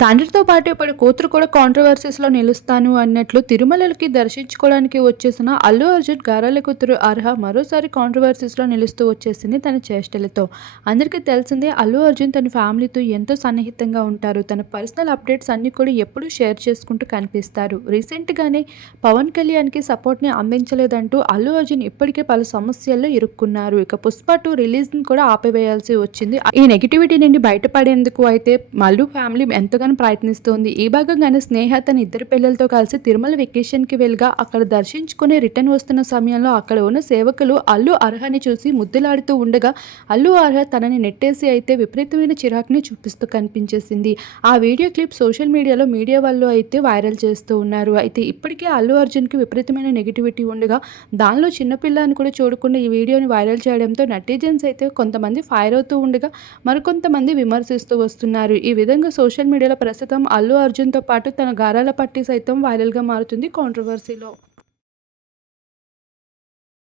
తండ్రితో పాటు ఇప్పుడు కూతురు కూడా కాంట్రవర్సీస్లో నిలుస్తాను అన్నట్లు తిరుమలకి దర్శించుకోవడానికి వచ్చేసిన అల్లు అర్జున్ గారాల కూతురు అర్హ మరోసారి కాంట్రవర్సీస్లో నిలుస్తూ వచ్చేసింది తన చేష్టలతో. అందరికీ తెలిసిందే అల్లు అర్జున్ తన ఫ్యామిలీతో ఎంతో సన్నిహితంగా ఉంటారు. తన పర్సనల్ అప్డేట్స్ అన్నీ కూడా ఎప్పుడూ షేర్ చేసుకుంటూ కనిపిస్తారు. రీసెంట్గానే పవన్ కళ్యాణ్కి సపోర్ట్ని అందించలేదంటూ అల్లు అర్జున్ ఇప్పటికే పలు సమస్యల్లో ఇరుక్కున్నారు. ఇక పుష్ప టూ రిలీజ్ని కూడా ఆపివేయాల్సి వచ్చింది. ఈ నెగిటివిటీ నుండి బయటపడేందుకు అయితే మల్లు ఫ్యామిలీ ఎంతగా ఎంతగానో ప్రయత్నిస్తోంది. ఈ భాగంగానే స్నేహ తన ఇద్దరు పిల్లలతో కలిసి తిరుమల వెకేషన్కి వెళ్ళగా అక్కడ దర్శించుకుని రిటర్న్ వస్తున్న సమయంలో అక్కడ ఉన్న సేవకులు అల్లు అర్హని చూసి ముద్దులాడుతూ ఉండగా అల్లు అర్హ తనని నెట్టేసి అయితే విపరీతమైన చిరాకుని చూపిస్తూ కనిపించేసింది. ఆ వీడియో క్లిప్ సోషల్ మీడియాలో మీడియా వాళ్ళు అయితే వైరల్ చేస్తూ ఉన్నారు. అయితే ఇప్పటికే అల్లు అర్జున్కి విపరీతమైన నెగిటివిటీ ఉండగా దానిలో చిన్నపిల్ల అని కూడా చూడకుండా ఈ వీడియోని వైరల్ చేయడంతో నటిజన్స్ అయితే కొంతమంది ఫైర్ అవుతూ ఉండగా మరికొంతమంది విమర్శిస్తూ వస్తున్నారు. ఈ విధంగా సోషల్ మీడియాలో ప్రస్తుతం అల్లు అర్జున్తో పాటు తన గారాల పట్టి సైతం వైరల్గా మారుతుంది కాంట్రవర్సీలో